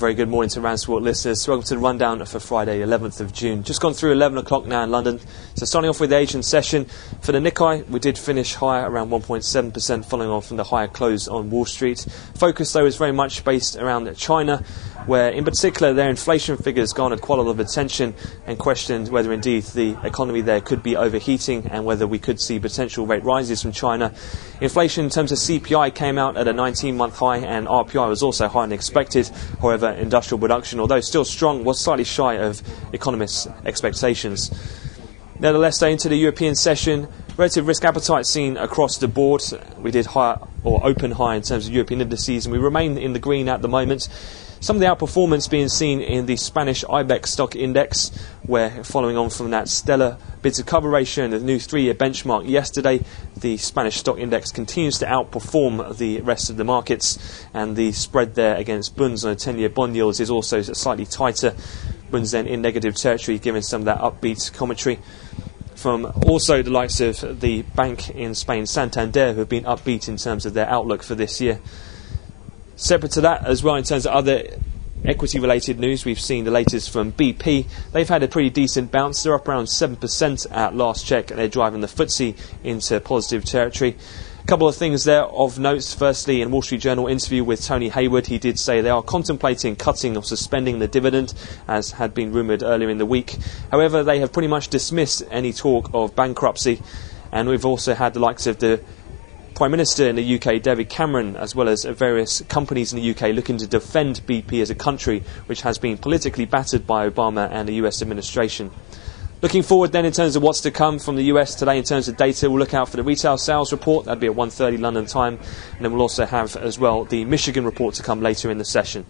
very good morning to RANsquawk listeners. Welcome to the rundown for Friday, 11th of June. Just gone through 11 o'clock now in London. So starting off with the Asian session, for the Nikkei, we did finish higher, around 1.7%, following on from the higher close on Wall Street. Focus, though, is very much based around China, where in particular their inflation figures garnered quite a lot of attention and questioned whether indeed the economy there could be overheating and whether we could see potential rate rises from China. Inflation in terms of CPI came out at a 19-month high, and RPI was also higher than expected. However, industrial production, although still strong, was slightly shy of economists' expectations. Nevertheless, into the European session, relative risk appetite seen across the board. We did higher or open high in terms of European indices, and we remain in the green at the moment. Some of the outperformance being seen in the Spanish IBEX stock index, where following on from that stellar bid to cover ratio and the new 3-year benchmark yesterday, the Spanish stock index continues to outperform the rest of the markets, and the spread there against Bunds on a 10-year bond yields is also slightly tighter. Bunds then in negative territory, given some of that upbeat commentary from also the likes of the bank in Spain, Santander, who have been upbeat in terms of their outlook for this year. Separate to that as well, in terms of other equity-related news, we've seen the latest from BP. They've had a pretty decent bounce. They're up around 7% at last check, and they're driving the FTSE into positive territory. A couple of things there of note. Firstly, in Wall Street Journal interview with Tony Hayward, he did say they are contemplating cutting or suspending the dividend, as had been rumoured earlier in the week. However, they have pretty much dismissed any talk of bankruptcy, and we've also had the likes of the Prime Minister in the UK, David Cameron, as well as various companies in the UK looking to defend BP as a country which has been politically battered by Obama and the US administration. Looking forward then in terms of what's to come from the US today in terms of data, we'll look out for the retail sales report. That'll be at 1:30 London time, and then we'll also have as well the Michigan report to come later in the session.